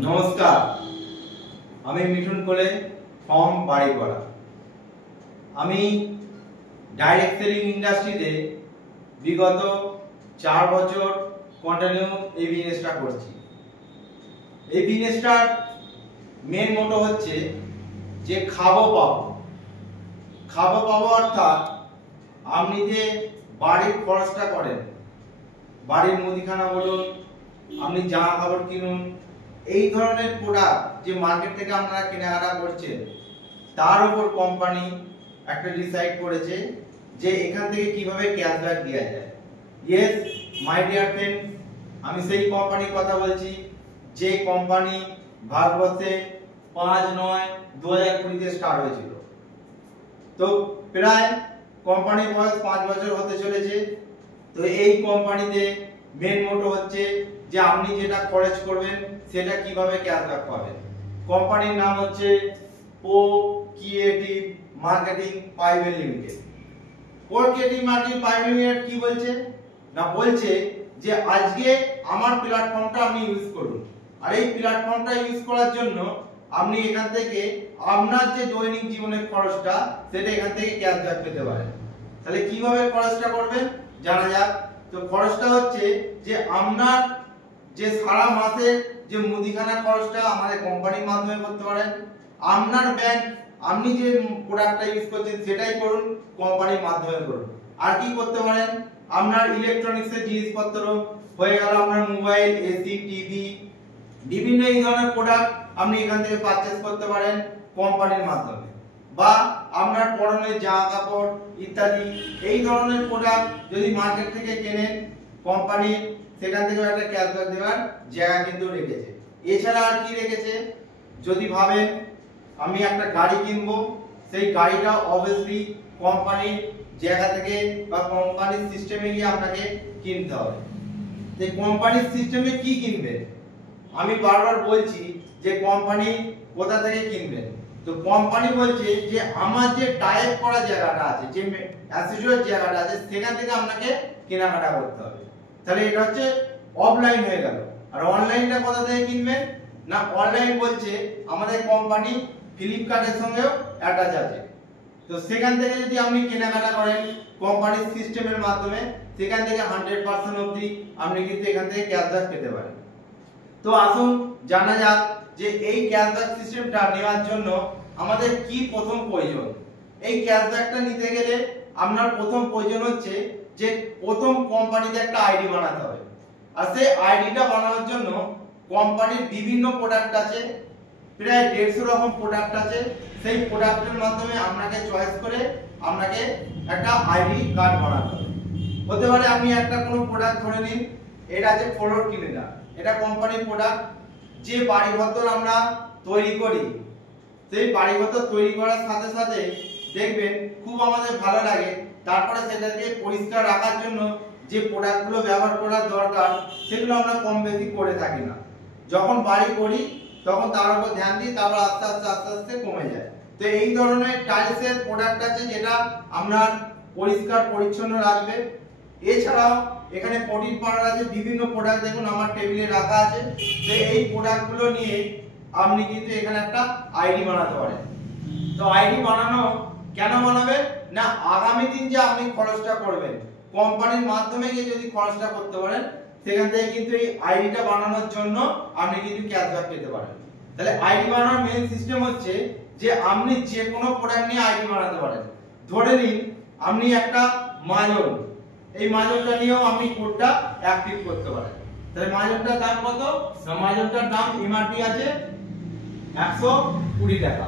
নমস্কার, আমি মিঠুন কোলে ফর্ম বাড়িপাড়া। আমি ডাইরেক্ট সেলিং ইন্ডাস্ট্রিতে বিগত 4 বছর কন্টিনিউ এই বিজনেসটা করছি। এই বিজনেসটার মেন মোটো হচ্ছে যে খাবো পাবো অর্থাৎ আপনি যে বাড়ির খরচটা করেন, বাড়ির মুদিখানা বলুন, আপনি জামা কাপড় কিনুন, এই ধরনের প্রোডাক্ট যে মার্কেট থেকে আপনারা কেনাকাটা করছেন, তার উপর কোম্পানি একটা ডিসাইড করেছে যে এখান থেকে কিভাবে ক্যাশব্যাক দেওয়া যায়। ইয়েস মাই ডিয়ার ফ্রেন্ড, আমি সেই কোম্পানির কথা বলছি যে কোম্পানি ভারতবর্ষে 5/9/2020 স্টার্ট হয়েছিল। তো প্রায় কোম্পানির বয়স 5 বছর হতে চলেছে। তো এই কোম্পানিতে মেন মোটো হচ্ছে যে আপনি যেটা খরচ করবেন সেটা কিভাবে ক্যাশব্যাক পাবেন। কোম্পানির নাম হচ্ছে পো ক্রিয়েটিভ মার্কেটিং প্রাইভেট লিমিটেড। পো ক্রিয়েটিভ মার্কেটিং প্রাইভেট লিমিটেড কি বলছে না, বলছে যে আজকে আমার প্ল্যাটফর্মটা আপনি ইউজ করুন, আর এই প্ল্যাটফর্মটা ইউজ করার জন্য আপনি এখান থেকে আপনার যে দৈনিক জীবনের খরচটা সেটা এখান থেকে ক্যাশব্যাক পেতে পারেন। তাহলে কিভাবে খরচটা করবেন জানা যাক। তো খরচটা হচ্ছে যে আপনার যে সারা মাসের যে মুদিখানা খরচটা আমাদের কোম্পানির মাধ্যমে করতে পারেন। আপনার ব্যাংক আপনি যে প্রোডাক্টটা ইউজ করছেন সেটাই করুন, কোম্পানির মাধ্যমে করুন। আর কি করতে পারেন, আপনার ইলেকট্রনিক্সের জিনিসপত্র হয়ে গেল, আপনার মোবাইল, এসি, টিভি, বিভিন্ন এই ধরনের প্রোডাক্ট আপনি এখান থেকে পারচেজ করতে পারেন কোম্পানির মাধ্যমে। বা আপনার পরনের জামা কাপড় ইত্যাদি এই ধরনের প্রোডাক্ট যদি মার্কেট থেকে কেনেন, কোম্পানি সেখান থেকে একটা ক্যাশব্যাক দেওয়ার জায়গা কিন্তু রেখেছে। এছাড়া আর কি রেখেছে, যদি ভাবেন আমি একটা গাড়ি কিনবো, সেই গাড়িটা অবভিয়াসলি কোম্পানির জায়গা থেকে বা কোম্পানির সিস্টেমে গিয়ে আপনাকে কিনতে হবে। যে কোম্পানির সিস্টেমে কি কিনবেন, আমি বারবার বলছি যে কোম্পানি কোথা থেকে কিনবেন। তো কোম্পানি বলছে যে আমার যে টাইপ করা জায়গাটা আছে, যে অ্যাসোসিয়েট জায়গাটা আছে, সেখান থেকে আপনাকে কেনাকাটা করতে হবে। তাহলে এটা হচ্ছে অফলাইন হয়ে গেল। আর অনলাইনটা কোথা থেকে কিনবেন না, অনলাইন বলছে আমাদের কোম্পানি ফ্লিপকার্টের সঙ্গেও অ্যাটাচ আছে। তো সেখান থেকে যদি আপনি কেনাকাটা করেন কোম্পানির সিস্টেমের মাধ্যমে, সেখান থেকে 100% অবধি আপনি কিন্তু এখান থেকে ক্যাশব্যাক পেতে পারেন। তো আসুন জানা যাক যে এই ক্যাশব্যাক সিস্টেমটা নেওয়ার জন্য আমাদের কি প্রথম প্রয়োজন। এই ক্যাশব্যাকটা নিতে গেলে আপনার প্রথম প্রয়োজন হচ্ছে যে প্রথম কোম্পানিতে একটা আইডি বানাতে হবে। আর সেই আইডিটা বানানোর জন্য কোম্পানির বিভিন্ন প্রোডাক্ট আছে, প্রায় 150 রকম প্রোডাক্ট আছে। সেই প্রোডাক্টের মাধ্যমে আপনাকে চয়েস করে আপনাকে একটা আইডি কার্ড বানাতে হবে। হতে পারে আপনি একটা কোনো প্রোডাক্ট ধরে নিন, এটা আছে ফ্লোর ক্লিনার, এটা কোম্পানির প্রোডাক্ট। যে বাড়িঘর আমরা তৈরি করি, সেই বাড়িঘর তৈরি করার সাথে সাথে দেখবেন খুব আমাদের ভালো লাগে, তারপরে সেটাকে পরিষ্কার রাখার জন্য যে প্রোডাক্টগুলো ব্যবহার করার দরকার সেগুলো আমরা কম বেশি করে থাকি না। যখন বাড়ি করি তখন তার উপর ধ্যান দিই, তারপর আস্তে আস্তে কমে যায়। তো এই ধরনের টাইলসের প্রোডাক্ট আছে যেটা আপনার পরিষ্কার পরিচ্ছন্ন রাখবে। এছাড়াও এখানে প্রোটিন পাউডার আছে, বিভিন্ন প্রোডাক্ট দেখুন আমার টেবিলে রাখা আছে। তো এই প্রোডাক্টগুলো নিয়ে আপনি কিন্তু এখানে একটা আইডি বানাতে পারেন। তো আইডি বানানো কেন বানাবেন না, আগামী দিন যে আপনি খরচটা করবেন কোম্পানির মাধ্যমে গিয়ে যদি খরচটা করতে পারেন, সেখান থেকে কিন্তু এই আইডিটা বানানোর জন্য আপনি কিন্তু ক্যাশব্যাক পেতে পারেন। তাহলে আইডি বানানোর মেইন সিস্টেম হচ্ছে যে আপনি যে কোনো প্রোডাক্ট নিয়ে আইডি বানাতে পারেন। ধরে নিন আপনি একটা মাজন, এই মাজনটা নিয়েও আপনি কোডটা অ্যাক্টিভ করতে পারেন। তাহলে মাজনটার দাম কত না, মাজনটার দাম এমআরপি আছে 120 টাকা।